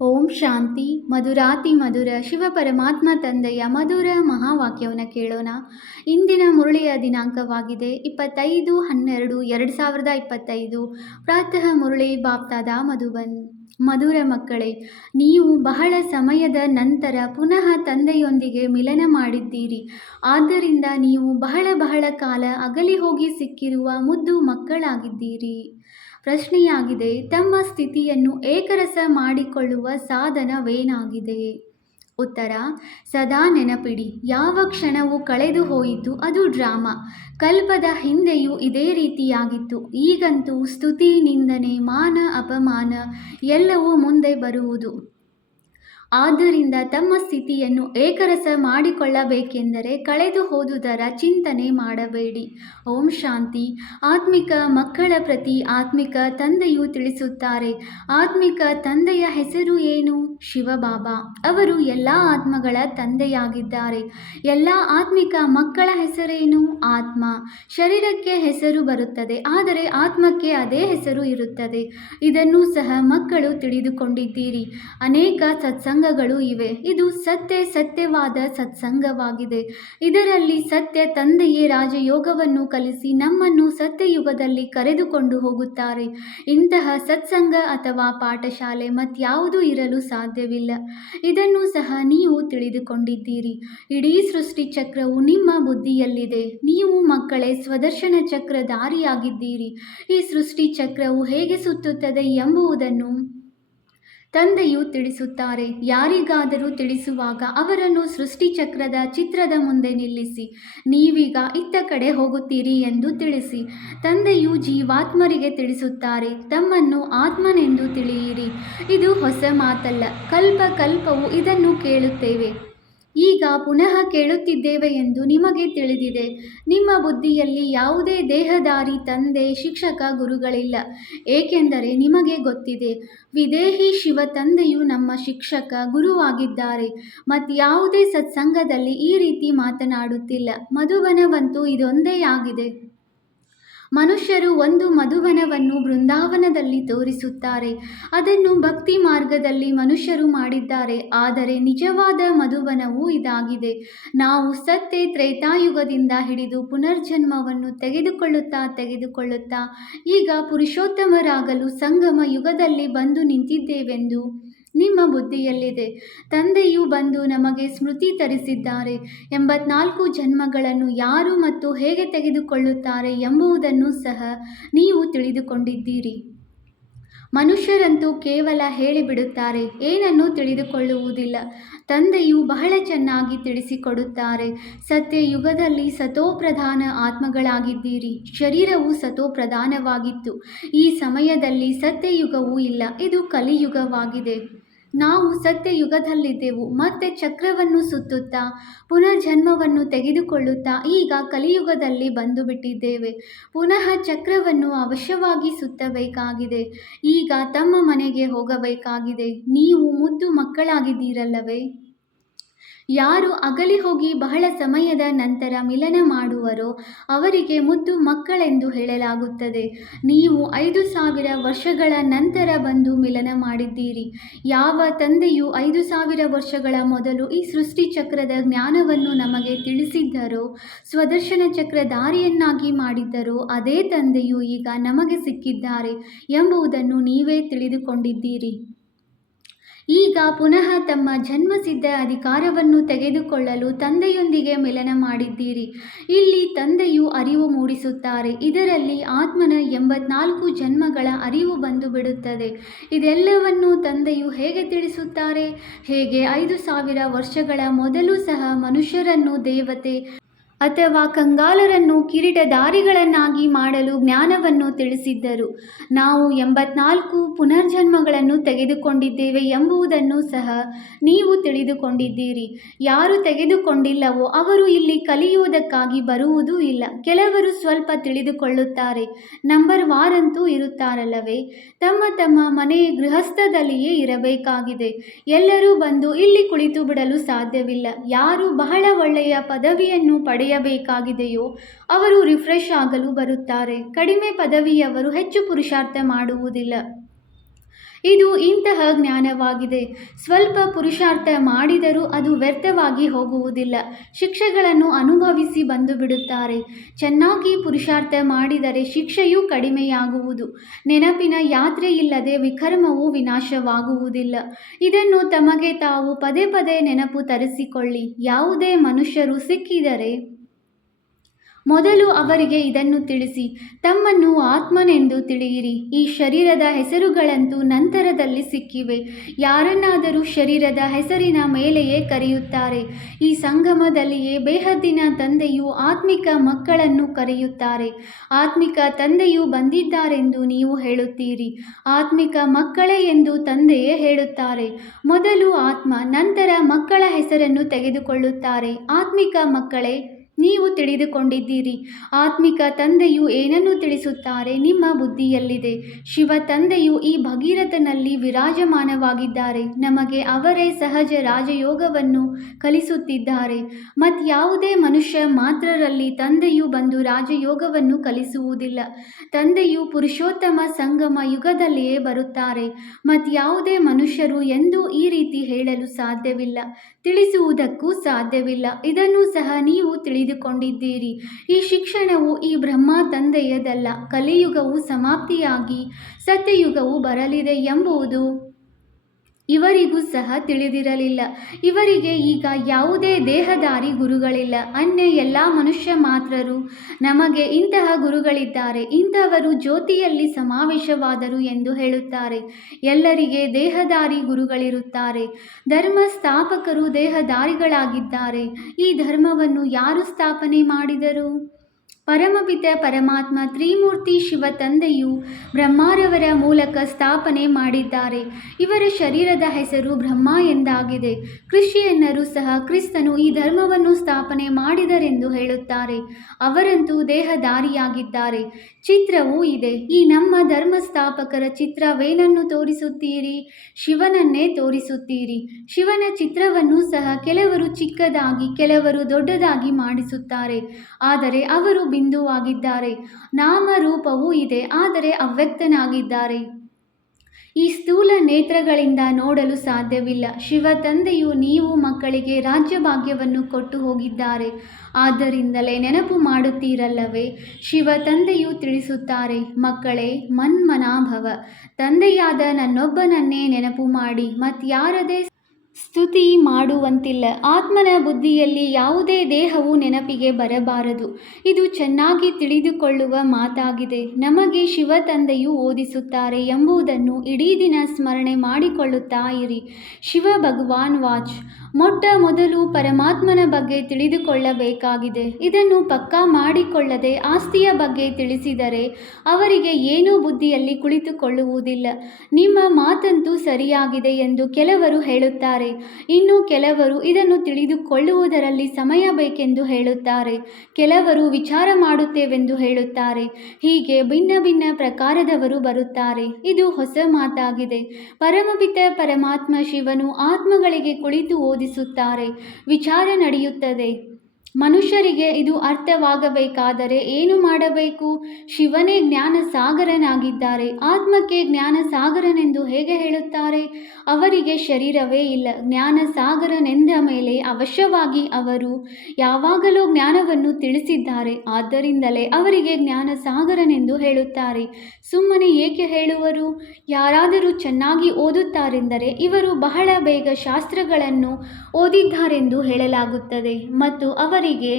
ಓಂ ಶಾಂತಿ, ಮಧುರಾತಿ ಮಧುರ, ಶಿವ ಪರಮಾತ್ಮ ತಂದೆಯ ಮಧುರ ಮಹಾವಾಕ್ಯವನ್ನು ಕೇಳೋಣ. ಇಂದಿನ ಮುರಳಿಯ ದಿನಾಂಕವಾಗಿದೆ. ಇಪ್ಪತ್ತೈದು ಹನ್ನೆರಡು ಎರಡು ಸಾವಿರದ ಇಪ್ಪತ್ತೈದು. ಪ್ರಾತಃ ಮುರಳಿ ಬಾಪ್ತಾದ ಮಧುಬನ್, ಮಧುರ ಮಕ್ಕಳೇ, ನೀವು ಬಹಳ ಸಮಯದ ನಂತರ ಪುನಃ ತಂದೆಯೊಂದಿಗೆ ಮಿಲನ ಮಾಡಿದ್ದೀರಿ. ಆದ್ದರಿಂದ ನೀವು ಬಹಳ ಬಹಳ ಕಾಲ ಅಗಲಿ ಹೋಗಿ ಸಿಕ್ಕಿರುವ ಮುದ್ದು ಮಕ್ಕಳಾಗಿದ್ದೀರಿ. ಪ್ರಶ್ನೆಯಾಗಿದೆ, ತಮ್ಮ ಸ್ಥಿತಿಯನ್ನು ಏಕರಸ ಮಾಡಿಕೊಳ್ಳುವ ಸಾಧನವೇನಾಗಿದೆ? ಉತ್ತರ, ಸದಾ ನೆನಪಿಡಿ, ಯಾವ ಕ್ಷಣವು ಕಳೆದು ಹೋಯಿತು ಅದು ಡ್ರಾಮಾ. ಕಲ್ಪದ ಹಿಂದೆಯೂ ಇದೇ ರೀತಿಯಾಗಿತ್ತು. ಈಗಂತೂ ಸ್ತುತಿ ನಿಂದನೆ ಮಾನ, ಅಪಮಾನ ಎಲ್ಲವೂ ಮುಂದೆ ಬರುವುದು. ಆದ್ದರಿಂದ ತಮ್ಮ ಸ್ಥಿತಿಯನ್ನು ಏಕರಸ ಮಾಡಿಕೊಳ್ಳಬೇಕೆಂದರೆ ಕಳೆದು ಹೋದುದರ ಚಿಂತನೆ ಮಾಡಬೇಡಿ. ಓಂ ಶಾಂತಿ. ಆತ್ಮಿಕ ಮಕ್ಕಳ ಪ್ರತಿ ಆತ್ಮಿಕ ತಂದೆಯು ತಿಳಿಸುತ್ತಾರೆ. ಆತ್ಮಿಕ ತಂದೆಯ ಹೆಸರು ಏನು? ಶಿವಬಾಬಾ. ಅವರು ಎಲ್ಲ ಆತ್ಮಗಳ ತಂದೆಯಾಗಿದ್ದಾರೆ. ಎಲ್ಲ ಆತ್ಮಿಕ ಮಕ್ಕಳ ಹೆಸರೇನು? ಆತ್ಮ. ಶರೀರಕ್ಕೆ ಹೆಸರು ಬರುತ್ತದೆ, ಆದರೆ ಆತ್ಮಕ್ಕೆ ಅದೇ ಹೆಸರು ಇರುತ್ತದೆ. ಇದನ್ನು ಸಹ ಮಕ್ಕಳು ತಿಳಿದುಕೊಂಡಿದ್ದೀರಿ. ಅನೇಕ ಸತ್ಸಂಗಗಳು ಇವೆ. ಇದು ಸತ್ಯ ಸತ್ಯವಾದ ಸತ್ಸಂಗವಾಗಿದೆ. ಇದರಲ್ಲಿ ಸತ್ಯ ತಂದೆಯೇ ರಾಜಯೋಗವನ್ನು ಕಲಿಸಿ ನಮ್ಮನ್ನು ಸತ್ಯಯುಗದಲ್ಲಿ ಕರೆದುಕೊಂಡು ಹೋಗುತ್ತಾರೆ. ಇಂತಹ ಸತ್ಸಂಗ ಅಥವಾ ಪಾಠಶಾಲೆ ಮತ್ಯಾವುದೂ ಇರಲು ಸಾಧ್ಯವಿಲ್ಲ. ಇದನ್ನು ಸಹ ನೀವು ತಿಳಿದುಕೊಂಡಿದ್ದೀರಿ. ಇಡೀ ಸೃಷ್ಟಿ ಚಕ್ರವು ನಿಮ್ಮ ಬುದ್ಧಿಯಲ್ಲಿದೆ. ನೀವು ಮಕ್ಕಳೇ ಸ್ವದರ್ಶನ ಚಕ್ರಧಾರಿಯಾಗಿದ್ದೀರಿ ಈ ಸೃಷ್ಟಿ ಚಕ್ರವು ಹೇಗೆ ಸುತ್ತುತ್ತದೆ ಎಂಬುದನ್ನು ತಂದೆಯು ತಿಳಿಸುತ್ತಾರೆ, ಯಾರಿಗಾದರೂ ತಿಳಿಸುವಾಗ ಅವರನ್ನು ಸೃಷ್ಟಿಚಕ್ರದ ಚಿತ್ರದ ಮುಂದೆ ನಿಲ್ಲಿಸಿ, ನೀವೀಗ ಇತ್ತ ಕಡೆ ಹೋಗುತ್ತೀರಿ ಎಂದು ತಿಳಿಸಿ. ತಂದೆಯು ಜೀವಾತ್ಮರಿಗೆ ತಿಳಿಸುತ್ತಾರೆ, ತಮ್ಮನ್ನು ಆತ್ಮನೆಂದು ತಿಳಿಯಿರಿ. ಇದು ಹೊಸ ಮಾತಲ್ಲ ಕಲ್ಪ ಕಲ್ಪವು ಇದನ್ನು ಕೇಳುತ್ತೇವೆ. ಈಗ ಪುನಃ ಕೇಳುತ್ತಿದ್ದೇವೆ ಎಂದು ನಿಮಗೆ ತಿಳಿದಿದೆ. ನಿಮ್ಮ ಬುದ್ಧಿಯಲ್ಲಿ ಯಾವುದೇ ದೇಹದಾರಿ, ತಂದೆ, ಶಿಕ್ಷಕ, ಗುರುಗಳಿಲ್ಲ. ಏಕೆಂದರೆ ನಿಮಗೆ ಗೊತ್ತಿದೆ, ವಿದೇಹಿ ಶಿವ ತಂದೆಯು ನಮ್ಮ ಶಿಕ್ಷಕ, ಗುರುವಾಗಿದ್ದಾರೆ. ಮತ್ತು ಯಾವುದೇ ಸತ್ಸಂಗದಲ್ಲಿ ಈ ರೀತಿ ಮಾತನಾಡುತ್ತಿಲ್ಲ. ಮಧುಬನವಂತೂ ಇದೊಂದೇ ಆಗಿದೆ. ಮನುಷ್ಯರು ಒಂದು ಮಧುವನವನ್ನು ಬೃಂದಾವನದಲ್ಲಿ ತೋರಿಸುತ್ತಾರೆ. ಅದನ್ನು ಭಕ್ತಿ ಮಾರ್ಗದಲ್ಲಿ ಮನುಷ್ಯರು ಮಾಡಿದ್ದಾರೆ. ಆದರೆ ನಿಜವಾದ ಮಧುವನವು ಇದಾಗಿದೆ. ನಾವು ಸತ್ಯ ತ್ರೇತಾಯುಗದಿಂದ ಹಿಡಿದು ಪುನರ್ಜನ್ಮವನ್ನು ತೆಗೆದುಕೊಳ್ಳುತ್ತಾ ತೆಗೆದುಕೊಳ್ಳುತ್ತಾ, ಈಗ ಪುರುಷೋತ್ತಮರಾಗಲು ಸಂಗಮ ಯುಗದಲ್ಲಿ ಬಂದು ನಿಂತಿದ್ದೇವೆಂದು ನಿಮ್ಮ ಬುದ್ಧಿಯಲ್ಲಿದೆ. ತಂದೆಯು ಬಂದು ನಮಗೆ ಸ್ಮೃತಿ ತರಿಸಿದ್ದಾರೆ. ಎಂಬತ್ನಾಲ್ಕು ಜನ್ಮಗಳನ್ನು ಯಾರು ಮತ್ತು ಹೇಗೆ ತೆಗೆದುಕೊಳ್ಳುತ್ತಾರೆ ಎಂಬುದನ್ನು ಸಹ ನೀವು ತಿಳಿದುಕೊಂಡಿದ್ದೀರಿ. ಮನುಷ್ಯರಂತೂ ಕೇವಲ ಹೇಳಿಬಿಡುತ್ತಾರೆ, ಏನನ್ನು ತಿಳಿದುಕೊಳ್ಳುವುದಿಲ್ಲ. ತಂದೆಯು ಬಹಳ ಚೆನ್ನಾಗಿ ತಿಳಿಸಿಕೊಡುತ್ತಾರೆ. ಸತ್ಯ ಯುಗದಲ್ಲಿ ಸತೋಪ್ರಧಾನ ಆತ್ಮಗಳಾಗಿದ್ದೀರಿ. ಶರೀರವು ಸತೋಪ್ರಧಾನವಾಗಿತ್ತು. ಈ ಸಮಯದಲ್ಲಿ ಸತ್ಯಯುಗವೂ ಇಲ್ಲ, ಇದು ಕಲಿಯುಗವಾಗಿದೆ. ನಾವು ಸತ್ಯಯುಗದಲ್ಲಿದ್ದೆವು, ಮತ್ತೆ ಚಕ್ರವನ್ನು ಸುತ್ತುತ್ತಾ, ಪುನರ್ಜನ್ಮವನ್ನು ತೆಗೆದುಕೊಳ್ಳುತ್ತಾ, ಈಗ ಕಲಿಯುಗದಲ್ಲಿ ಬಂದು ಬಿಟ್ಟಿದ್ದೇವೆ ಪುನಃ ಚಕ್ರವನ್ನು ಅವಶ್ಯವಾಗಿ ಸುತ್ತಬೇಕಾಗಿದೆ. ಈಗ ತಮ್ಮ ಮನೆಗೆ ಹೋಗಬೇಕಾಗಿದೆ. ನೀವು ಮುದ್ದು ಮಕ್ಕಳಾಗಿದ್ದೀರಲ್ಲವೇ? ಯಾರು ಅಗಲಿ ಹೋಗಿ ಬಹಳ ಸಮಯದ ನಂತರ ಮಿಲನ ಮಾಡುವರೋ ಅವರಿಗೆ ಮುದ್ದು ಮಕ್ಕಳೆಂದು ಹೇಳಲಾಗುತ್ತದೆ. ನೀವು ಐದು ಸಾವಿರ ವರ್ಷಗಳ ನಂತರ ಬಂದು ಮಿಲನ ಮಾಡಿದ್ದೀರಿ. ಯಾವ ತಂದೆಯು ಐದು ಸಾವಿರ ವರ್ಷಗಳ ಮೊದಲು ಈ ಸೃಷ್ಟಿ ಚಕ್ರದ ಜ್ಞಾನವನ್ನು ನಮಗೆ ತಿಳಿಸಿದ್ದರೋ, ಸ್ವದರ್ಶನ ಚಕ್ರ ದಾರಿಯನ್ನಾಗಿ ಮಾಡಿದ್ದರೋ, ಅದೇ ತಂದೆಯು ಈಗ ನಮಗೆ ಸಿಕ್ಕಿದ್ದಾರೆ ಎಂಬುದನ್ನು ನೀವೇ ತಿಳಿದುಕೊಂಡಿದ್ದೀರಿ. ಈಗ ಪುನಃ ತಮ್ಮ ಜನ್ಮಸಿದ್ಧ ಅಧಿಕಾರವನ್ನು ತೆಗೆದುಕೊಳ್ಳಲು ತಂದೆಯೊಂದಿಗೆ ಮಿಲನ ಮಾಡಿದ್ದೀರಿ. ಇಲ್ಲಿ ತಂದೆಯು ಅರಿವು ಮೂಡಿಸುತ್ತಾರೆ. ಇದರಲ್ಲಿ ಆತ್ಮನ ಎಂಬತ್ನಾಲ್ಕು ಜನ್ಮಗಳ ಅರಿವು ಬಂದು ಬಿಡುತ್ತದೆ ಇದೆಲ್ಲವನ್ನು ತಂದೆಯು ಹೇಗೆ ತಿಳಿಸುತ್ತಾರೆ? ಹೇಗೆ ಐದು ಸಾವಿರ ವರ್ಷಗಳ ಮೊದಲು ಸಹ ಮನುಷ್ಯರನ್ನು ದೇವತೆ ಅಥವಾ ಕಂಗಾಲರನ್ನು ಕಿರೀಟಧಾರಿಗಳನ್ನಾಗಿ ಮಾಡಲು ಜ್ಞಾನವನ್ನು ತಿಳಿಸಿದ್ದರು. ನಾವು ಎಂಬತ್ನಾಲ್ಕು ಪುನರ್ಜನ್ಮಗಳನ್ನು ತೆಗೆದುಕೊಂಡಿದ್ದೇವೆ ಎಂಬುದನ್ನು ಸಹ ನೀವು ತಿಳಿದುಕೊಂಡಿದ್ದೀರಿ. ಯಾರು ತೆಗೆದುಕೊಂಡಿಲ್ಲವೋ ಅವರು ಇಲ್ಲಿ ಕಲಿಯುವುದಕ್ಕಾಗಿ ಬರುವುದೂ ಇಲ್ಲ. ಕೆಲವರು ಸ್ವಲ್ಪ ತಿಳಿದುಕೊಳ್ಳುತ್ತಾರೆ. ನಂಬರ್ ವಾರಂತೂ ಇರುತ್ತಾರಲ್ಲವೇ? ತಮ್ಮ ತಮ್ಮ ಮನೆ ಗೃಹಸ್ಥದಲ್ಲಿಯೇ ಇರಬೇಕಾಗಿದೆ. ಎಲ್ಲರೂ ಬಂದು ಇಲ್ಲಿ ಕುಳಿತು ಬಿಡಲು ಸಾಧ್ಯವಿಲ್ಲ. ಯಾರು ಬಹಳ ಒಳ್ಳೆಯ ಪದವಿಯನ್ನು ಪಡೆಯಬೇಕಾಗಿದೆಯೋ ಅವರು ರಿಫ್ರೆಶ್ ಆಗಲು ಬರುತ್ತಾರೆ. ಕಡಿಮೆ ಪದವಿಯವರು ಹೆಚ್ಚು ಪುರುಷಾರ್ಥ ಮಾಡುವುದಿಲ್ಲ. ಇದು ಇಂತಹ ಜ್ಞಾನವಾಗಿದೆ. ಸ್ವಲ್ಪ ಪುರುಷಾರ್ಥ ಮಾಡಿದರೂ ಅದು ವ್ಯರ್ಥವಾಗಿ ಹೋಗುವುದಿಲ್ಲ. ಶಿಕ್ಷೆಗಳನ್ನು ಅನುಭವಿಸಿ ಬಂದು ಬಿಡುತ್ತಾರೆ. ಚೆನ್ನಾಗಿ ಪುರುಷಾರ್ಥ ಮಾಡಿದರೆ ಶಿಕ್ಷೆಯೂ ಕಡಿಮೆಯಾಗುವುದು. ನೆನಪಿನ ಯಾತ್ರೆ ಇಲ್ಲದೆ ವಿಕರ್ಮವು ವಿನಾಶವಾಗುವುದಿಲ್ಲ. ಇದನ್ನು ತಮಗೆ ತಾವು ಪದೇ ಪದೇ ನೆನಪು ತರಿಸಿಕೊಳ್ಳಿ. ಯಾವುದೇ ಮನುಷ್ಯರು ಸಿಕ್ಕಿದರೆ ಮೊದಲು ಅವರಿಗೆ ಇದನ್ನು ತಿಳಿಸಿ, ತಮ್ಮನ್ನು ಆತ್ಮನೆಂದು ತಿಳಿಯಿರಿ. ಈ ಶರೀರದ ಹೆಸರುಗಳಂತೂ ನಂತರದಲ್ಲಿ ಸಿಕ್ಕಿವೆ. ಯಾರನ್ನಾದರೂ ಶರೀರದ ಹೆಸರಿನ ಮೇಲೆಯೇ ಕರೆಯುತ್ತಾರೆ. ಈ ಸಂಗಮದಲ್ಲಿಯೇ ಬೇಹದ್ದಿನ ತಂದೆಯು ಆತ್ಮಿಕ ಮಕ್ಕಳನ್ನು ಕರೆಯುತ್ತಾರೆ. ಆತ್ಮಿಕ ತಂದೆಯು ಬಂದಿದ್ದಾರೆಂದು ನೀವು ಹೇಳುತ್ತೀರಿ. ಆತ್ಮಿಕ ಮಕ್ಕಳೇ ಎಂದು ತಂದೆಯೇ ಹೇಳುತ್ತಾರೆ. ಮೊದಲು ಆತ್ಮ, ನಂತರ ಮಕ್ಕಳ ಹೆಸರನ್ನು ತೆಗೆದುಕೊಳ್ಳುತ್ತಾರೆ. ಆತ್ಮಿಕ ಮಕ್ಕಳೇ ನೀವು ತಿಳಿದುಕೊಂಡಿದ್ದೀರಿ. ಆತ್ಮಿಕ ತಂದೆಯು ಏನನ್ನು ತಿಳಿಸುತ್ತಾರೆ? ನಿಮ್ಮ ಬುದ್ಧಿಯಲ್ಲಿದೆ. ಶಿವ ತಂದೆಯು ಈ ಭಗೀರಥನಲ್ಲಿ ವಿರಾಜಮಾನವಾಗಿದ್ದಾರೆ. ನಮಗೆ ಅವರೇ ಸಹಜ ರಾಜಯೋಗವನ್ನು ಕಲಿಸುತ್ತಿದ್ದಾರೆ. ಮತ್ಯಾವುದೇ ಮನುಷ್ಯ ಮಾತ್ರರಲ್ಲಿ ತಂದೆಯು ಬಂದು ರಾಜಯೋಗವನ್ನು ಕಲಿಸುವುದಿಲ್ಲ. ತಂದೆಯು ಪುರುಷೋತ್ತಮ ಸಂಗಮ ಯುಗದಲ್ಲಿಯೇ ಬರುತ್ತಾರೆ. ಮತ್ಯಾವುದೇ ಮನುಷ್ಯರು ಎಂದೂ ಈ ರೀತಿ ಹೇಳಲು ಸಾಧ್ಯವಿಲ್ಲ. ತಿಳಿಸುವುದಕ್ಕೂ ಸಾಧ್ಯವಿಲ್ಲ. ಇದನ್ನು ಸಹ ನೀವು ತಿಳಿದುಕೊಂಡಿದ್ದೀರಿ. ಈ ಶಿಕ್ಷಣವು ಈ ಬ್ರಹ್ಮ ತಂದೆಯದಲ್ಲ ಕಲಿಯುಗವು ಸಮಾಪ್ತಿಯಾಗಿ ಸತ್ಯಯುಗವು ಬರಲಿದೆ ಎಂಬುದು ಇವರಿಗೂ ಸಹ ತಿಳಿದಿರಲಿಲ್ಲ. ಇವರಿಗೆ ಈಗ ಯಾವುದೇ ದೇಹದಾರಿ ಗುರುಗಳಿಲ್ಲ. ಅನ್ಯ ಎಲ್ಲ ಮನುಷ್ಯ ಮಾತ್ರರು ನಮಗೆ ಇಂತಹ ಗುರುಗಳಿದ್ದಾರೆ. ಇಂತಹವರು ಜ್ಯೋತಿಯಲ್ಲಿ ಸಮಾವೇಶವಾದರು ಎಂದು ಹೇಳುತ್ತಾರೆ. ಎಲ್ಲರಿಗೆ ದೇಹದಾರಿ ಗುರುಗಳಿರುತ್ತಾರೆ. ಧರ್ಮ ಸ್ಥಾಪಕರು ದೇಹದಾರಿಗಳಾಗಿದ್ದಾರೆ. ಈ ಧರ್ಮವನ್ನು ಯಾರು ಸ್ಥಾಪನೆ ಮಾಡಿದರು? ಪರಮಪಿತ ಪರಮಾತ್ಮ ತ್ರಿಮೂರ್ತಿ ಶಿವ ತಂದೆಯು ಬ್ರಹ್ಮಾರವರ ಮೂಲಕ ಸ್ಥಾಪನೆ ಮಾಡಿದ್ದಾರೆ. ಇವರ ಶರೀರದ ಹೆಸರು ಬ್ರಹ್ಮ ಎಂದಾಗಿದೆ. ಕ್ರಿಶ್ಚಿಯನ್ನರು ಸಹ ಕ್ರಿಸ್ತನು ಈ ಧರ್ಮವನ್ನು ಸ್ಥಾಪನೆ ಮಾಡಿದರೆಂದು ಹೇಳುತ್ತಾರೆ. ಅವರಂತೂ ದೇಹದಾರಿಯಾಗಿದ್ದಾರೆ ಚಿತ್ರವೂ ಇದೆ. ಈ ನಮ್ಮ ಧರ್ಮ ಸ್ಥಾಪಕರ ಚಿತ್ರವೇನನ್ನು ತೋರಿಸುತ್ತೀರಿ? ಶಿವನನ್ನೇ ತೋರಿಸುತ್ತೀರಿ. ಶಿವನ ಚಿತ್ರವನ್ನು ಸಹ ಕೆಲವರು ಚಿಕ್ಕದಾಗಿ, ಕೆಲವರು ದೊಡ್ಡದಾಗಿ ಮಾಡಿಸುತ್ತಾರೆ. ಆದರೆ ಅವರು ಬಿಂದುವಾಗಿದ್ದಾರೆ. ನಾಮರೂಪವೂ ಇದೆ, ಆದರೆ ಅವ್ಯಕ್ತನಾಗಿದ್ದಾರೆ. ಈ ಸ್ಥೂಲ ನೇತ್ರಗಳಿಂದ ನೋಡಲು ಸಾಧ್ಯವಿಲ್ಲ. ಶಿವ ತಂದೆಯು ನೀವು ಮಕ್ಕಳಿಗೆ ರಾಜ್ಯಭಾಗ್ಯವನ್ನು ಕೊಟ್ಟು ಹೋಗಿದ್ದಾರೆ. ಆದ್ದರಿಂದಲೇ ನೆನಪು ಮಾಡುತ್ತೀರಲ್ಲವೇ? ಶಿವ ತಂದೆಯು ತಿಳಿಸುತ್ತಾರೆ, ಮಕ್ಕಳೇ, ಮನ್ಮನಾಭವ, ತಂದೆಯಾದ ನನ್ನೊಬ್ಬನನ್ನೇ ನೆನಪು ಮಾಡಿ, ಮತ್ಯಾರದೇ ಸ್ತುತಿ ಮಾಡುವಂತಿಲ್ಲ. ಆತ್ಮನ ಬುದ್ಧಿಯಲ್ಲಿ ಯಾವುದೇ ದೇಹವು ನೆನಪಿಗೆ ಬರಬಾರದು. ಇದು ಚೆನ್ನಾಗಿ ತಿಳಿದುಕೊಳ್ಳುವ ಮಾತಾಗಿದೆ. ನಮಗೆ ಶಿವ ತಂದೆಯು ಓದಿಸುತ್ತಾರೆ ಎಂಬುದನ್ನು ಇಡೀ ದಿನ ಸ್ಮರಣೆ ಮಾಡಿಕೊಳ್ಳುತ್ತಾ ಇರಿ. ಶಿವ ಭಗವಾನ್ ವಾಚ್. ಮೊಟ್ಟ ಮೊದಲು ಪರಮಾತ್ಮನ ಬಗ್ಗೆ ತಿಳಿದುಕೊಳ್ಳಬೇಕಾಗಿದೆ. ಇದನ್ನು ಪಕ್ಕಾ ಮಾಡಿಕೊಳ್ಳದೆ ಆಸ್ತಿಯ ಬಗ್ಗೆ ತಿಳಿಸಿದರೆ ಅವರಿಗೆ ಏನೂ ಬುದ್ಧಿಯಲ್ಲಿ ಕುಳಿತುಕೊಳ್ಳುವುದಿಲ್ಲ. ನಿಮ್ಮ ಮಾತಂತೂ ಸರಿಯಾಗಿದೆ ಎಂದು ಕೆಲವರು ಹೇಳುತ್ತಾರೆ. ಇನ್ನು ಕೆಲವರು ಇದನ್ನು ತಿಳಿದುಕೊಳ್ಳುವುದರಲ್ಲಿ ಸಮಯ ಬೇಕೆಂದು ಹೇಳುತ್ತಾರೆ. ಕೆಲವರು ವಿಚಾರ ಮಾಡುತ್ತೇವೆಂದು ಹೇಳುತ್ತಾರೆ. ಹೀಗೆ ಭಿನ್ನ ಭಿನ್ನ ಪ್ರಕಾರದವರು ಬರುತ್ತಾರೆ. ಇದು ಹೊಸ ಮಾತಾಗಿದೆ. ಪರಮಪಿತ ಪರಮಾತ್ಮ ಶಿವನು ಆತ್ಮಗಳಿಗೆ ಕುಳಿತು ಓದಿಸುತ್ತಾರೆ ವಿಚಾರ ನಡೆಯುತ್ತದೆ. ಮನುಷ್ಯರಿಗೆ ಇದು ಅರ್ಥವಾಗಬೇಕಾದರೆ ಏನು ಮಾಡಬೇಕು? ಶಿವನೇ ಜ್ಞಾನ ಸಾಗರನಾಗಿದ್ದಾರೆ ಆತ್ಮಕ್ಕೆ ಜ್ಞಾನ ಸಾಗರನೆಂದು ಹೇಗೆ ಹೇಳುತ್ತಾರೆ? ಅವರಿಗೆ ಶರೀರವೇ ಇಲ್ಲ. ಜ್ಞಾನ ಸಾಗರನೆಂದ ಮೇಲೆ ಅವಶ್ಯವಾಗಿ ಅವರು ಯಾವಾಗಲೂ ಜ್ಞಾನವನ್ನು ತಿಳಿಸಿದ್ದಾರೆ. ಆದ್ದರಿಂದಲೇ ಅವರಿಗೆ ಜ್ಞಾನ ಸಾಗರನೆಂದು ಹೇಳುತ್ತಾರೆ. ಸುಮ್ಮನೆ ಏಕೆ ಹೇಳುವರು? ಯಾರಾದರೂ ಚೆನ್ನಾಗಿ ಓದುತ್ತಾರೆಂದರೆ ಇವರು ಬಹಳ ಬೇಗ ಶಾಸ್ತ್ರಗಳನ್ನು ಓದಿದ್ದಾರೆಂದು ಹೇಳಲಾಗುತ್ತದೆ. ಮತ್ತು ಅವರಿಗೆ,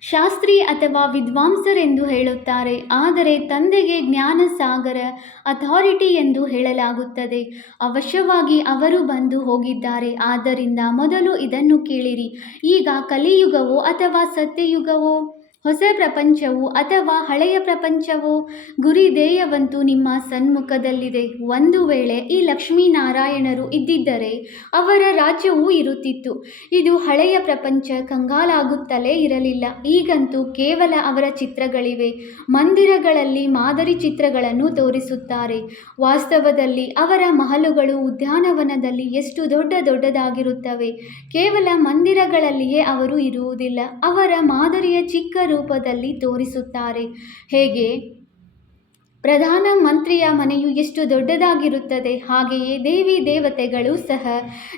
ಶಾಸ್ತ್ರಿ ಅಥವಾ ವಿದ್ವಾಂಸರೆಂದು ಹೇಳುತ್ತಾರೆ, ಆದರೆ ತಂದೆಗೆ ಜ್ಞಾನ ಸಾಗರ ಅಥಾರಿಟಿ ಎಂದು ಹೇಳಲಾಗುತ್ತದೆ. ಅವಶ್ಯವಾಗಿ ಅವರು ಬಂದು ಹೋಗಿದ್ದಾರೆ, ಆದ್ದರಿಂದ ಮೊದಲು ಇದನ್ನು ಕೇಳಿರಿ. ಈಗ ಕಲಿಯುಗವೋ ಅಥವಾ ಸತ್ಯಯುಗವೋ? ಹೊಸ ಪ್ರಪಂಚವು ಅಥವಾ ಹಳೆಯ ಪ್ರಪಂಚವು ಗುರಿ ಧ್ಯೇಯವಂತೂ ನಿಮ್ಮ ಸನ್ಮುಖದಲ್ಲಿದೆ. ಒಂದು ವೇಳೆ ಈ ಲಕ್ಷ್ಮೀನಾರಾಯಣರು ಇದ್ದಿದ್ದರೆ ಅವರ ರಾಜ್ಯವೂ ಇರುತ್ತಿತ್ತು. ಇದು ಹಳೆಯ ಪ್ರಪಂಚ ಕಂಗಾಲಾಗುತ್ತಲೇ ಇರಲಿಲ್ಲ. ಈಗಂತೂ ಕೇವಲ ಅವರ ಚಿತ್ರಗಳಿವೆ. ಮಂದಿರಗಳಲ್ಲಿ ಮಾದರಿ ಚಿತ್ರಗಳನ್ನು ತೋರಿಸುತ್ತಾರೆ. ವಾಸ್ತವದಲ್ಲಿ ಅವರ ಮಹಲುಗಳು ಉದ್ಯಾನವನದಲ್ಲಿ ಎಷ್ಟು ದೊಡ್ಡ ದೊಡ್ಡದಾಗಿರುತ್ತವೆ. ಕೇವಲ ಮಂದಿರಗಳಲ್ಲಿಯೇ ಅವರು ಇರುವುದಿಲ್ಲ. ಅವರ ಮಾದರಿಯ ಚಿಕ್ಕ ರೂಪದಲ್ಲಿ ತೋರಿಸುತ್ತಾರೆ. ಹೇಗೆ? ಪ್ರಧಾನ ಮಂತ್ರಿಯ ಮನೆಯು ಎಷ್ಟು ದೊಡ್ಡದಾಗಿರುತ್ತದೆ? ಹಾಗೆಯೇ ದೇವಿ ದೇವತೆಗಳು ಸಹ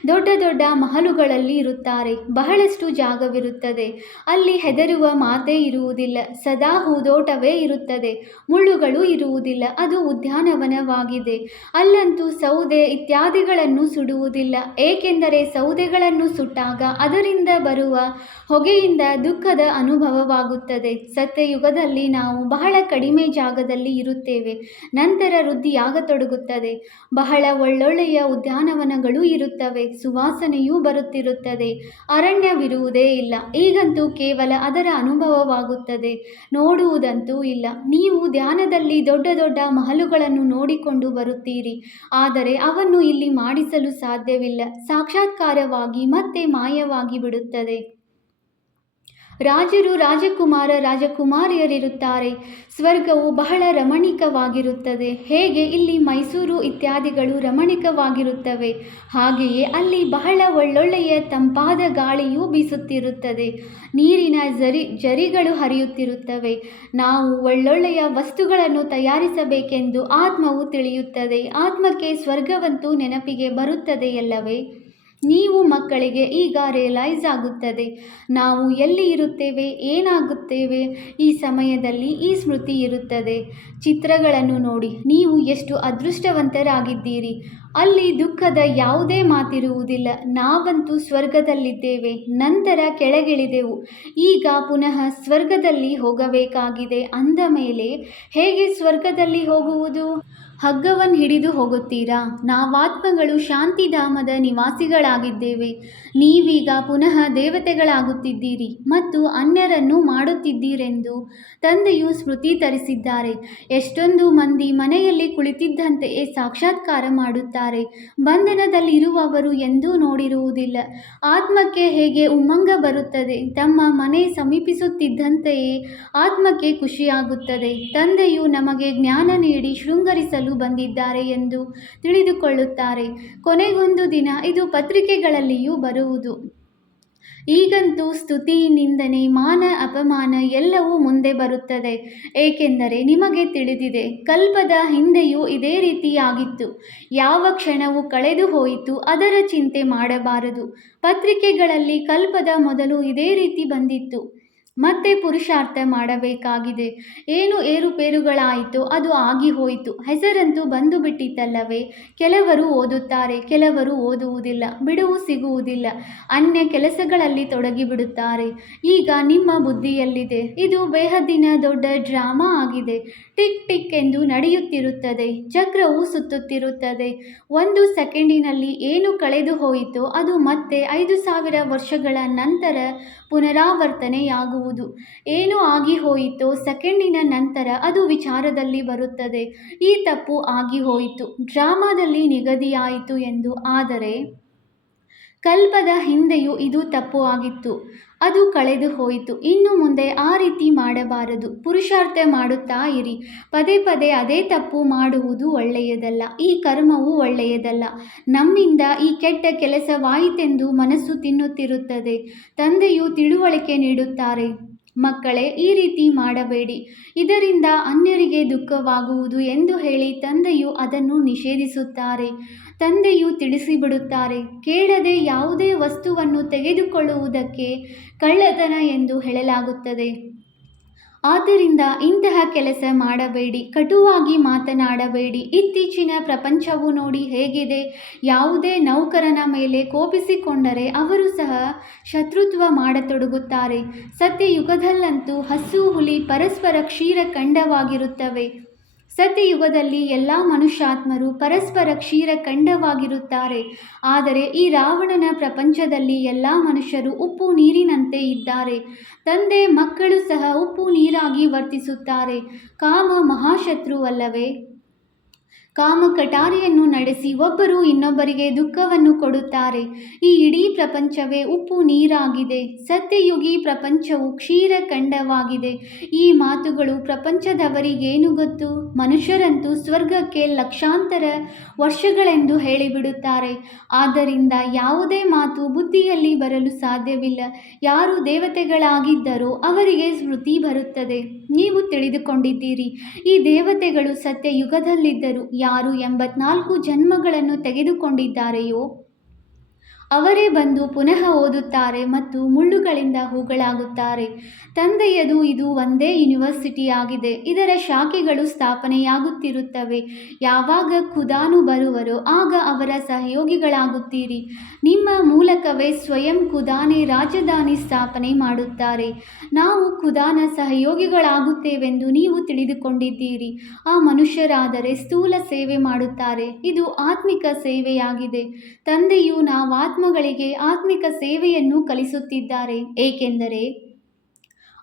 ದೊಡ್ಡ ದೊಡ್ಡ ಮಹಲುಗಳಲ್ಲಿ ಇರುತ್ತಾರೆ. ಬಹಳಷ್ಟು ಜಾಗವಿರುತ್ತದೆ. ಅಲ್ಲಿ ಹೆದರುವ ಮಾತೇ ಇರುವುದಿಲ್ಲ. ಸದಾ ಹೂದೋಟವೇ ಇರುತ್ತದೆ. ಮುಳ್ಳುಗಳು ಇರುವುದಿಲ್ಲ. ಅದು ಉದ್ಯಾನವನವಾಗಿದೆ. ಅಲ್ಲಂತೂ ಸೌದೆ ಇತ್ಯಾದಿಗಳನ್ನು ಸುಡುವುದಿಲ್ಲ. ಏಕೆಂದರೆ ಸೌದೆಗಳನ್ನು ಸುಟ್ಟಾಗ ಅದರಿಂದ ಬರುವ ಹೊಗೆಯಿಂದ ದುಃಖದ ಅನುಭವವಾಗುತ್ತದೆ. ಸತ್ಯಯುಗದಲ್ಲಿ ನಾವು ಬಹಳ ಕಡಿಮೆ ಜಾಗದಲ್ಲಿ ಇರುತ್ತೇವೆ. ನಂತರ ವೃದ್ಧಿಯಾಗತೊಡಗುತ್ತದೆ ಬಹಳ ಒಳ್ಳೊಳ್ಳೆಯ ಉದ್ಯಾನವನಗಳು ಇರುತ್ತವೆ. ಸುವಾಸನೆಯೂ ಬರುತ್ತಿರುತ್ತದೆ. ಅರಣ್ಯವಿರುವುದೇ ಇಲ್ಲ. ಈಗಂತೂ ಕೇವಲ ಅದರ ಅನುಭವವಾಗುತ್ತದೆ. ನೋಡುವುದಂತೂ ಇಲ್ಲ. ನೀವು ಧ್ಯಾನದಲ್ಲಿ ದೊಡ್ಡ ದೊಡ್ಡ ಮಹಲುಗಳನ್ನು ನೋಡಿಕೊಂಡು ಬರುತ್ತೀರಿ. ಆದರೆ ಅವನ್ನು ಇಲ್ಲಿ ಮಾಡಿಸಲು ಸಾಧ್ಯವಿಲ್ಲ. ಸಾಕ್ಷಾತ್ಕಾರವಾಗಿ ಮತ್ತೆ ಮಾಯವಾಗಿ ಬಿಡುತ್ತದೆ. ರಾಜರು ರಾಜಕುಮಾರ ರಾಜಕುಮಾರಿಯರಿರುತ್ತಾರೆ. ಸ್ವರ್ಗವು ಬಹಳ ರಮಣೀಕವಾಗಿರುತ್ತದೆ. ಹೇಗೆ ಇಲ್ಲಿ ಮೈಸೂರು ಇತ್ಯಾದಿಗಳು ರಮಣೀಕವಾಗಿರುತ್ತವೆ? ಹಾಗೆಯೇ ಅಲ್ಲಿ ಬಹಳ ಒಳ್ಳೊಳ್ಳೆಯ ತಂಪಾದ ಗಾಳಿಯೂ ಬೀಸುತ್ತಿರುತ್ತದೆ. ನೀರಿನ ಜರಿ, ಜರಿಗಳು ಹರಿಯುತ್ತಿರುತ್ತವೆ. ನಾವು ಒಳ್ಳೊಳ್ಳೆಯ ವಸ್ತುಗಳನ್ನು ತಯಾರಿಸಬೇಕೆಂದು ಆತ್ಮವು ತಿಳಿಯುತ್ತದೆ. ಆತ್ಮಕ್ಕೆ ಸ್ವರ್ಗವಂತೂ ನೆನಪಿಗೆ ಬರುತ್ತದೆಯಲ್ಲವೇ? ನೀವು ಮಕ್ಕಳಿಗೆ ಈಗ ರಿಯಲೈಸ್ ಆಗುತ್ತದೆ. ನಾವು ಎಲ್ಲಿ ಇರುತ್ತೇವೆ, ಏನಾಗುತ್ತೇವೆ, ಈ ಸಮಯದಲ್ಲಿ ಈ ಸ್ಮೃತಿ ಇರುತ್ತದೆ. ಚಿತ್ರಗಳನ್ನು ನೋಡಿ, ನೀವು ಎಷ್ಟು ಅದೃಷ್ಟವಂತರಾಗಿದ್ದೀರಿ. ಅಲ್ಲಿ ದುಃಖದ ಯಾವುದೇ ಮಾತಿರುವುದಿಲ್ಲ. ನಾವಂತೂ ಸ್ವರ್ಗದಲ್ಲಿದ್ದೇವೆ, ನಂತರ ಕೆಳಗಿಳಿದೆವು. ಈಗ ಪುನಃ ಸ್ವರ್ಗದಲ್ಲಿ ಹೋಗಬೇಕಾಗಿದೆ ಅಂದ ಮೇಲೆ ಹೇಗೆ ಸ್ವರ್ಗದಲ್ಲಿ ಹೋಗುವುದು? ಹಗ್ಗವನ್ನು ಹಿಡಿದು ಹೋಗುತ್ತೀರಾ? ನಾವಾತ್ಮಗಳು ಶಾಂತಿಧಾಮದ ನಿವಾಸಿಗಳಾಗಿದ್ದೇವೆ. ನೀವೀಗ ಪುನಃ ದೇವತೆಗಳಾಗುತ್ತಿದ್ದೀರಿ ಮತ್ತು ಅನ್ಯರನ್ನು ಮಾಡುತ್ತಿದ್ದೀರೆಂದು ತಂದೆಯು ಸ್ಮೃತಿ ತರಿಸಿದ್ದಾರೆ ಎಷ್ಟೊಂದು ಮಂದಿ ಮನೆಯಲ್ಲಿ ಕುಳಿತಿದ್ದಂತೆಯೇ ಸಾಕ್ಷಾತ್ಕಾರ ಮಾಡುತ್ತಾರೆ. ಬಂಧನದಲ್ಲಿರುವವರು ಎಂದೂ ನೋಡಿರುವುದಿಲ್ಲ. ಆತ್ಮಕ್ಕೆ ಹೇಗೆ ಉಮ್ಮಂಗ ಬರುತ್ತದೆ? ತಮ್ಮ ಮನೆ ಸಮೀಪಿಸುತ್ತಿದ್ದಂತೆಯೇ ಆತ್ಮಕ್ಕೆ ಖುಷಿಯಾಗುತ್ತದೆ. ತಂದೆಯು ನಮಗೆ ಜ್ಞಾನ ನೀಡಿ ಶೃಂಗರಿಸಲು ಬಂದಿದ್ದಾರೆ ಎಂದು ತಿಳಿದುಕೊಳ್ಳುತ್ತಾರೆ. ಕೊನೆಗೊಂದು ದಿನ ಇದು ಪತ್ರಿಕೆಗಳಲ್ಲಿಯೂ ಬರುವುದು. ಈಗಂತೂ ಸ್ತುತಿ, ನಿಂದನೆ, ಮಾನ, ಅಪಮಾನ ಎಲ್ಲವೂ ಮುಂದೆ ಬರುತ್ತದೆ. ಏಕೆಂದರೆ ನಿಮಗೆ ತಿಳಿದಿದೆ, ಕಲ್ಪದ ಹಿಂದೆಯೂ ಇದೇ ರೀತಿಯಾಗಿತ್ತು. ಯಾವ ಕ್ಷಣವು ಕಳೆದು ಹೋಯಿತು, ಅದರ ಚಿಂತೆ ಮಾಡಬಾರದು. ಪತ್ರಿಕೆಗಳಲ್ಲಿ ಕಲ್ಪದ ಮೊದಲು ಇದೇ ರೀತಿ ಬಂದಿತ್ತು. ಮತ್ತೆ ಪುರುಷಾರ್ಥ ಮಾಡಬೇಕಾಗಿದೆ. ಏನು ಏರುಪೇರುಗಳಾಯಿತು, ಅದು ಆಗಿ ಹೋಯಿತು. ಹೆಸರಂತೂ ಬಂದು ಬಿಟ್ಟಿತಲ್ಲವೇ ಕೆಲವರು ಓದುತ್ತಾರೆ, ಕೆಲವರು ಓದುವುದಿಲ್ಲ, ಬಿಡುವು ಸಿಗುವುದಿಲ್ಲ. ಅನ್ಯ ಕೆಲಸಗಳಲ್ಲಿ ತೊಡಗಿಬಿಡುತ್ತಾರೆ. ಈಗ ನಿಮ್ಮ ಬುದ್ಧಿಯಲ್ಲಿದೆ. ಇದು ಬೇಹದ್ದಿನ ದೊಡ್ಡ ಡ್ರಾಮಾ ಆಗಿದೆ. ಟಿಕ್ ಟಿಕ್ ಎಂದು ನಡೆಯುತ್ತಿರುತ್ತದೆ. ಚಕ್ರವು ಸುತ್ತುತ್ತಿರುತ್ತದೆ. ಒಂದು ಸೆಕೆಂಡಿನಲ್ಲಿ ಏನು ಕಳೆದು ಹೋಯಿತೋ, ಅದು ಮತ್ತೆ ಐದು ಸಾವಿರ ವರ್ಷಗಳ ನಂತರ ಪುನರಾವರ್ತನೆಯಾಗುವುದು. ಏನು ಆಗಿ ಹೋಯಿತು ಸೆಕೆಂಡಿನ ನಂತರ ಅದು ವಿಚಾರದಲ್ಲಿ ಬರುತ್ತದೆ. ಈ ತಪ್ಪು ಆಗಿ ಹೋಯಿತು. ಡ್ರಾಮಾದಲ್ಲಿ ನಿಗದಿಯಾಯಿತು ಎಂದು ಆದರೆ ಕಲ್ಪದ ಹಿಂದೆಯೂ ಇದು ತಪ್ಪು ಆಗಿತ್ತು. ಅದು ಕಳೆದು ಹೋಯಿತು. ಇನ್ನು ಮುಂದೆ ಆ ರೀತಿ ಮಾಡಬಾರದು. ಪುರುಷಾರ್ಥ ಮಾಡುತ್ತಾ ಇರಿ. ಪದೇ ಪದೇ ಅದೇ ತಪ್ಪು ಮಾಡುವುದು ಒಳ್ಳೆಯದಲ್ಲ. ಈ ಕರ್ಮವು ಒಳ್ಳೆಯದಲ್ಲ. ನಮ್ಮಿಂದ ಈ ಕೆಟ್ಟ ಕೆಲಸವಾಯಿತೆಂದು ಮನಸ್ಸು ತಿನ್ನುತ್ತಿರುತ್ತದೆ. ತಂದೆಯು ತಿಳುವಳಿಕೆ ನೀಡುತ್ತಾರೆ. ಮಕ್ಕಳೇ, ಈ ರೀತಿ ಮಾಡಬೇಡಿ. ಇದರಿಂದ ಅನ್ಯರಿಗೆ ದುಃಖವಾಗುವುದು ಎಂದು ಹೇಳಿ ತಂದೆಯು ಅದನ್ನು ನಿಷೇಧಿಸುತ್ತಾರೆ. ತಂದೆಯು ತಿಳಿಸಿಬಿಡುತ್ತಾರೆ, ಕೇಳದೆ ಯಾವುದೇ ವಸ್ತುವನ್ನು ತೆಗೆದುಕೊಳ್ಳುವುದಕ್ಕೆ ಕಳ್ಳತನ ಎಂದು ಹೇಳಲಾಗುತ್ತದೆ. ಆದ್ದರಿಂದ ಇಂತಹ ಕೆಲಸ ಮಾಡಬೇಡಿ, ಕಟುವಾಗಿ ಮಾತನಾಡಬೇಡಿ. ಇತ್ತೀಚಿನ ಪ್ರಪಂಚವು ನೋಡಿ ಹೇಗಿದೆ, ಯಾವುದೇ ನೌಕರನ ಮೇಲೆ ಕೋಪಿಸಿಕೊಂಡರೆ ಅವರು ಸಹ ಶತ್ರುತ್ವ ಮಾಡತೊಡಗುತ್ತಾರೆ. ಸತ್ಯಯುಗದಲ್ಲಂತೂ ಹಸು ಹುಲಿ ಪರಸ್ಪರ ಕ್ಷೀರ ಖಂಡವಾಗಿರುತ್ತವೆ ಸತ್ಯಯುಗದಲ್ಲಿ ಎಲ್ಲ ಮನುಷ್ಯಾತ್ಮರು ಪರಸ್ಪರ ಕ್ಷೀರ ಖಂಡವಾಗಿರುತ್ತಾರೆ. ಆದರೆ ಈ ರಾವಣನ ಪ್ರಪಂಚದಲ್ಲಿ ಎಲ್ಲ ಮನುಷ್ಯರು ಉಪ್ಪು ನೀರಿನಂತೆ ಇದ್ದಾರೆ. ತಂದೆ ಮಕ್ಕಳು ಸಹ ಉಪ್ಪು ನೀರಾಗಿ ವರ್ತಿಸುತ್ತಾರೆ. ಕಾಮ ಮಹಾಶತ್ರುವಲ್ಲವೇ ಕಾಮ ಕಟಾರಿಯನ್ನು ನಡೆಸಿ ಒಬ್ಬರು ಇನ್ನೊಬ್ಬರಿಗೆ ದುಃಖವನ್ನು ಕೊಡುತ್ತಾರೆ. ಈ ಇಡೀ ಪ್ರಪಂಚವೇ ಉಪ್ಪು ನೀರಾಗಿದೆ. ಸತ್ಯಯುಗಿ ಪ್ರಪಂಚವು ಕ್ಷೀರಖಂಡವಾಗಿದೆ ಈ ಮಾತುಗಳು ಪ್ರಪಂಚದವರಿಗೇನು ಗೊತ್ತು? ಮನುಷ್ಯರಂತೂ ಸ್ವರ್ಗಕ್ಕೆ ಲಕ್ಷಾಂತರ ವರ್ಷಗಳೆಂದು ಹೇಳಿಬಿಡುತ್ತಾರೆ. ಆದ್ದರಿಂದ ಯಾವುದೇ ಮಾತು ಬುದ್ಧಿಯಲ್ಲಿ ಬರಲು ಸಾಧ್ಯವಿಲ್ಲ. ಯಾರು ದೇವತೆಗಳಾಗಿದ್ದರೋ ಅವರಿಗೆ ಸ್ಮೃತಿ ಬರುತ್ತದೆ. ನೀವು ತಿಳಿದುಕೊಂಡಿದ್ದೀರಿ. ಈ ದೇವತೆಗಳು ಸತ್ಯಯುಗದಲ್ಲಿದ್ದರು ಯಾರು ಎಂಬತ್ನಾಲ್ಕು ಜನ್ಮಗಳನ್ನು ತೆಗೆದುಕೊಂಡಿದ್ದಾರೆಯೋ ಅವರೇ ಬಂದು ಪುನಃ ಓದುತ್ತಾರೆ ಮತ್ತು ಮುಳ್ಳುಗಳಿಂದ ಹೂಗಳಾಗುತ್ತಾರೆ. ತಂದೆಯದು ಇದು ಒಂದೇ ಯೂನಿವರ್ಸಿಟಿಯಾಗಿದೆ. ಇದರ ಶಾಖೆಗಳು ಸ್ಥಾಪನೆಯಾಗುತ್ತಿರುತ್ತವೆ. ಯಾವಾಗ ಖುದಾನು ಬರುವರೋ ಆಗ ಅವರ ಸಹಯೋಗಿಗಳಾಗುತ್ತೀರಿ. ನಿಮ್ಮ ಮೂಲಕವೇ ಸ್ವಯಂ ಖುದಾನೆ ರಾಜಧಾನಿ ಸ್ಥಾಪನೆ ಮಾಡುತ್ತಾರೆ. ನಾವು ಖುದಾನ ಸಹಯೋಗಿಗಳಾಗುತ್ತೇವೆಂದು ನೀವು ತಿಳಿದುಕೊಂಡಿದ್ದೀರಿ. ಆ ಮನುಷ್ಯರಾದರೆ ಸ್ಥೂಲ ಸೇವೆ ಮಾಡುತ್ತಾರೆ. ಇದು ಆತ್ಮಿಕ ಸೇವೆಯಾಗಿದೆ. ತಂದೆಯು ನಾವು ಆತ್ಮಗಳಿಗೆ ಆತ್ಮಿಕ ಸೇವೆಯನ್ನು ಕಲಿಸುತ್ತಿದ್ದಾರೆ. ಏಕೆಂದರೆ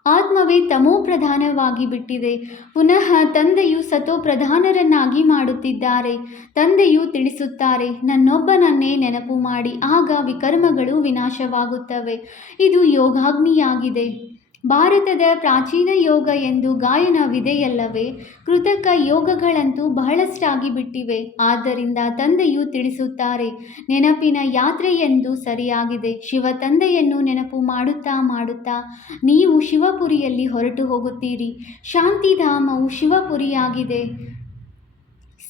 ಆತ್ಮವೇ ತಮೋ ಪ್ರಧಾನವಾಗಿ ಬಿಟ್ಟಿದೆ. ಪುನಃ ತಂದೆಯು ಸತೋ ಪ್ರಧಾನರನ್ನಾಗಿ ಮಾಡುತ್ತಿದ್ದಾರೆ. ತಂದೆಯು ತಿಳಿಸುತ್ತಾರೆ, ನನ್ನೊಬ್ಬನನ್ನೇ ನೆನಪು ಮಾಡಿ, ಆಗ ವಿಕರ್ಮಗಳು ವಿನಾಶವಾಗುತ್ತವೆ. ಇದು ಯೋಗಾಗ್ನಿಯಾಗಿದೆ. ಭಾರತದ ಪ್ರಾಚೀನ ಯೋಗ ಎಂದು ಗಾಯನವಿದೆಯಲ್ಲವೇ ಕೃತಕ ಯೋಗಗಳಂತೂ ಬಹಳಷ್ಟಾಗಿ ಬಿಟ್ಟಿವೆ. ಆದ್ದರಿಂದ ತಂದೆಯು ತಿಳಿಸುತ್ತಾರೆ, ನೆನಪಿನ ಯಾತ್ರೆ ಎಂದು ಸರಿಯಾಗಿದೆ. ಶಿವ ತಂದೆಯನ್ನು ನೆನಪು ಮಾಡುತ್ತಾ ಮಾಡುತ್ತಾ ನೀವು ಶಿವಪುರಿಯಲ್ಲಿ ಹೊರಟು ಹೋಗುತ್ತೀರಿ. ಶಾಂತಿಧಾಮವು ಶಿವಪುರಿಯಾಗಿದೆ.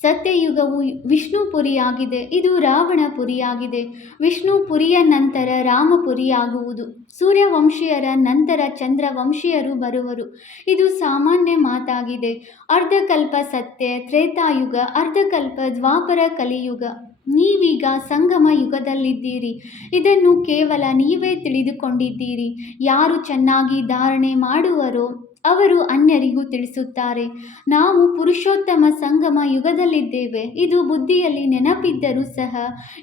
ಸತ್ಯಯುಗವು ವಿಷ್ಣುಪುರಿಯಾಗಿದೆ ಇದು ರಾವಣಪುರಿಯಾಗಿದೆ ವಿಷ್ಣುಪುರಿಯ ನಂತರ ರಾಮಪುರಿಯಾಗುವುದು ಸೂರ್ಯವಂಶೀಯರ ನಂತರ ಚಂದ್ರವಂಶೀಯರು ಬರುವರು. ಇದು ಸಾಮಾನ್ಯ ಮಾತಾಗಿದೆ. ಅರ್ಧಕಲ್ಪ ಸತ್ಯ, ತ್ರೇತಾಯುಗ, ಅರ್ಧಕಲ್ಪ ದ್ವಾಪರ ಕಲಿಯುಗ. ನೀವೀಗ ಸಂಗಮ ಯುಗದಲ್ಲಿದ್ದೀರಿ. ಇದನ್ನು ಕೇವಲ ನೀವೇ ತಿಳಿದುಕೊಂಡಿದ್ದೀರಿ. ಯಾರು ಚೆನ್ನಾಗಿ ಧಾರಣೆ ಮಾಡುವರೋ ಅವರು ಅನ್ಯರಿಗೂ ತಿಳಿಸುತ್ತಾರೆ. ನಾವು ಪುರುಷೋತ್ತಮ ಸಂಗಮ ಯುಗದಲ್ಲಿದ್ದೇವೆ. ಇದು ಬುದ್ಧಿಯಲ್ಲಿ ನೆನಪಿದ್ದರೂ ಸಹ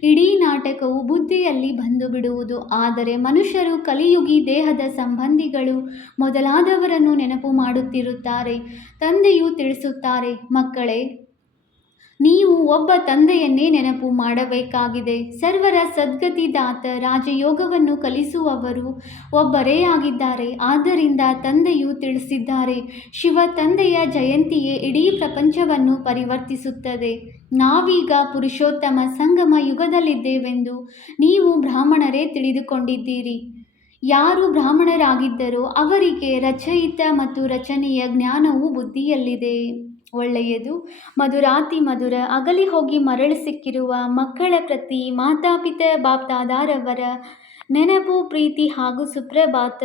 ಇಡೀ ನಾಟಕವು ಬುದ್ಧಿಯಲ್ಲಿ ಬಂದು ಬಿಡುವುದು ಆದರೆ ಮನುಷ್ಯರು ಕಲಿಯುಗಿ ದೇಹದ ಸಂಬಂಧಿಗಳು ಮೊದಲಾದವರನ್ನು ನೆನಪು ಮಾಡುತ್ತಿರುತ್ತಾರೆ. ತಂದೆಯು ತಿಳಿಸುತ್ತಾರೆ, ಮಕ್ಕಳೇ ನೀವು ಒಬ್ಬ ತಂದೆಯನ್ನೇ ನೆನಪು ಮಾಡಬೇಕಾಗಿದೆ. ಸರ್ವರ ಸದ್ಗತಿದಾತ ರಾಜಯೋಗವನ್ನು ಕಲಿಸುವವರು ಒಬ್ಬರೇ ಆಗಿದ್ದಾರೆ. ಆದ್ದರಿಂದ ತಂದೆಯು ತಿಳಿಸಿದ್ದಾರೆ, ಶಿವ ತಂದೆಯ ಜಯಂತಿಯೇ ಇಡೀ ಪ್ರಪಂಚವನ್ನು ಪರಿವರ್ತಿಸುತ್ತದೆ. ನಾವೀಗ ಪುರುಷೋತ್ತಮ ಸಂಗಮ ಯುಗದಲ್ಲಿದ್ದೇವೆಂದು ನೀವು ಬ್ರಾಹ್ಮಣರೇ ತಿಳಿದುಕೊಂಡಿದ್ದೀರಿ. ಯಾರು ಬ್ರಾಹ್ಮಣರಾಗಿದ್ದರೋ ಅವರಿಗೆ ರಚಯಿತ ಮತ್ತು ರಚನೆಯ ಜ್ಞಾನವು ಬುದ್ಧಿಯಲ್ಲಿದೆ. ಒಳ್ಳೆಯದು. ಮಧುರಾತಿ ಮಧುರ, ಅಗಲಿ ಹೋಗಿ ಮರಳಿ ಸಿಕ್ಕಿರುವ, ಮಕ್ಕಳ ಪ್ರತಿ ಮಾತಾಪಿತ ಬಾಪ್ದಾದಾರವರ ನೆನಪು, ಪ್ರೀತಿ ಹಾಗೂ ಸುಪ್ರಭಾತ.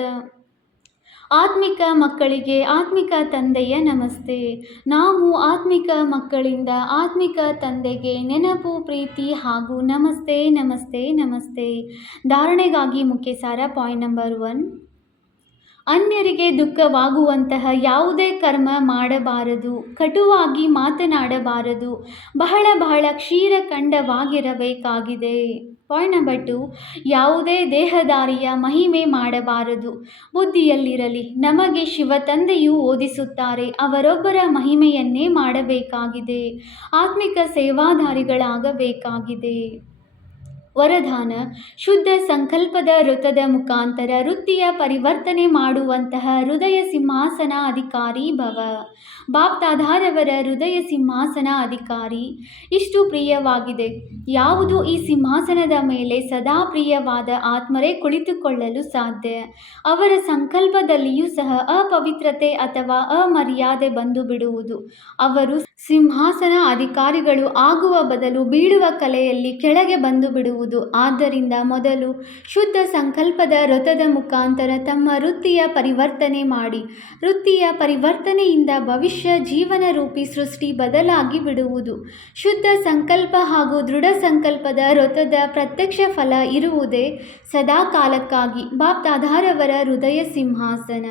ಆತ್ಮಿಕ ಮಕ್ಕಳಿಗೆ ಆತ್ಮಿಕ ತಂದೆಯ ನಮಸ್ತೆ. ನಾವು ಆತ್ಮಿಕ ಮಕ್ಕಳಿಂದ ಆತ್ಮಿಕ ತಂದೆಗೆ ನೆನಪು, ಪ್ರೀತಿ ಹಾಗೂ ನಮಸ್ತೆ ನಮಸ್ತೆ ನಮಸ್ತೆ. ಧಾರಣೆಗಾಗಿ ಮುಖ್ಯ ಸಾರ ಪಾಯಿಂಟ್ ನಂಬರ್ ಒನ್. ಅನ್ಯರಿಗೆ ದುಃಖವಾಗುವಂತಹ ಯಾವುದೇ ಕರ್ಮ ಮಾಡಬಾರದು, ಕಟುವಾಗಿ ಮಾತನಾಡಬಾರದು, ಬಹಳ ಬಹಳ ಕ್ಷೀರಖಂಡವಾಗಿರಬೇಕಾಗಿದೆ ಪಾಯಿಂಟ್ ನಂಬರ್ ಟು, ಯಾವುದೇ ದೇಹದಾರಿಯ ಮಹಿಮೆ ಮಾಡಬಾರದು. ಬುದ್ಧಿಯಲ್ಲಿರಲಿ, ನಮಗೆ ಶಿವ ತಂದೆಯು ಓದಿಸುತ್ತಾರೆ, ಅವರೊಬ್ಬರ ಮಹಿಮೆಯನ್ನೇ ಮಾಡಬೇಕಾಗಿದೆ. ಆತ್ಮಿಕ ಸೇವಾಧಾರಿಗಳಾಗಬೇಕಾಗಿದೆ. ವರದಾನ ಶುದ್ಧ ಸಂಕಲ್ಪದ ವೃತದ ಮುಖಾಂತರ ವೃತ್ತಿಯ ಪರಿವರ್ತನೆ ಮಾಡುವಂತಹ ಹೃದಯ ಸಿಂಹಾಸನ ಅಧಿಕಾರಿ ಭವ. ಬಾಪ್ತಾಧಾರವರ ಹೃದಯ ಸಿಂಹಾಸನ ಅಧಿಕಾರಿ ಇಷ್ಟು ಪ್ರಿಯವಾಗಿದೆ. ಯಾವುದು ಈ ಸಿಂಹಾಸನದ ಮೇಲೆ ಸದಾ ಪ್ರಿಯವಾದ ಆತ್ಮರೇ ಕುಳಿತುಕೊಳ್ಳಲು ಸಾಧ್ಯ? ಅವರ ಸಂಕಲ್ಪದಲ್ಲಿಯೂ ಸಹ ಅಪವಿತ್ರತೆ ಅಥವಾ ಅಮರ್ಯಾದೆ ಬಂದು ಬಿಡುವುದು. ಅವರು ಸಿಂಹಾಸನ ಅಧಿಕಾರಿಗಳು ಆಗುವ ಬದಲು ಬೀಳುವ ಕಲೆಯಲ್ಲಿ ಕೆಳಗೆ ಬಂದು ಬಿಡುವುದು. ಆದ್ದರಿಂದ ಮೊದಲು ಶುದ್ಧ ಸಂಕಲ್ಪದ ವ್ರತದ ಮುಖಾಂತರ ತಮ್ಮ ವೃತ್ತಿಯ ಪರಿವರ್ತನೆ ಮಾಡಿ. ವೃತ್ತಿಯ ಪರಿವರ್ತನೆಯಿಂದ ಭವಿಷ್ಯ ಜೀವನ ರೂಪಿ ಸೃಷ್ಟಿ ಬದಲಾಗಿ ಬಿಡುವುದು. ಶುದ್ಧ ಸಂಕಲ್ಪ ಹಾಗೂ ದೃಢ ಸಂಕಲ್ಪದ ವ್ರತದ ಪ್ರತ್ಯಕ್ಷ ಫಲ ಇರುವುದೇ ಸದಾ ಕಾಲಕ್ಕಾಗಿ ಬಾಪ್ತಾಧಾರವರ ಹೃದಯ ಸಿಂಹಾಸನ.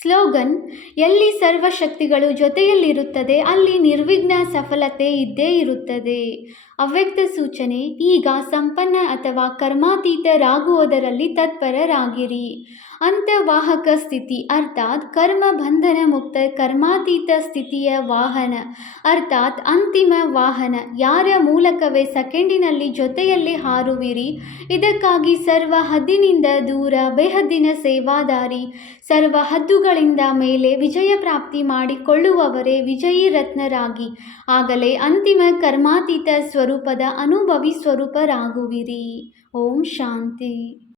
ಸ್ಲೋಗನ್, ಎಲ್ಲಿ ಸರ್ವಶಕ್ತಿಗಳು ಜೊತೆಯಲ್ಲಿರುತ್ತದೆ, ಅಲ್ಲಿ ನಿರ್ವಿಘ್ನ ಸಫಲತೆ ಇದ್ದೇ ಇರುತ್ತದೆ. ಅವ್ಯಕ್ತ ಸೂಚನೆ, ಈಗ ಸಂಪನ್ನ ಅಥವಾ ಕರ್ಮಾತೀತರಾಗುವುದರಲ್ಲಿ ತತ್ಪರರಾಗಿರಿ. ಅಂತವಾಹಕ ಸ್ಥಿತಿ ಅರ್ಥಾತ್ ಕರ್ಮ ಬಂಧನ ಮುಕ್ತ ಕರ್ಮಾತೀತ ಸ್ಥಿತಿಯ ವಾಹನ. ಅರ್ಥಾತ್ ಅಂತಿಮ ವಾಹನ. ಯಾರ ಮೂಲಕವೇ ಸೆಕೆಂಡಿನಲ್ಲಿ ಜೊತೆಯಲ್ಲಿ ಹಾರುವಿರಿ, ಇದಕ್ಕಾಗಿ ಸರ್ವ ಹದ್ದಿನಿಂದ ದೂರ ಬೆಹದ್ದಿನ ಸೇವಾದಾರಿ. ಸರ್ವ ಹದ್ದುಗಳಿಂದ ಮೇಲೆ ವಿಜಯ ಪ್ರಾಪ್ತಿ ಮಾಡಿಕೊಳ್ಳುವವರೇ ವಿಜಯಿ ರತ್ನರಾಗಿ. ಆಗಲೇ ಅಂತಿಮ ಕರ್ಮಾತೀತ ಸ್ವರೂಪದ ಅನುಭವಿ ಸ್ವರೂಪರಾಗುವಿರಿ. ಓಂ ಶಾಂತಿ.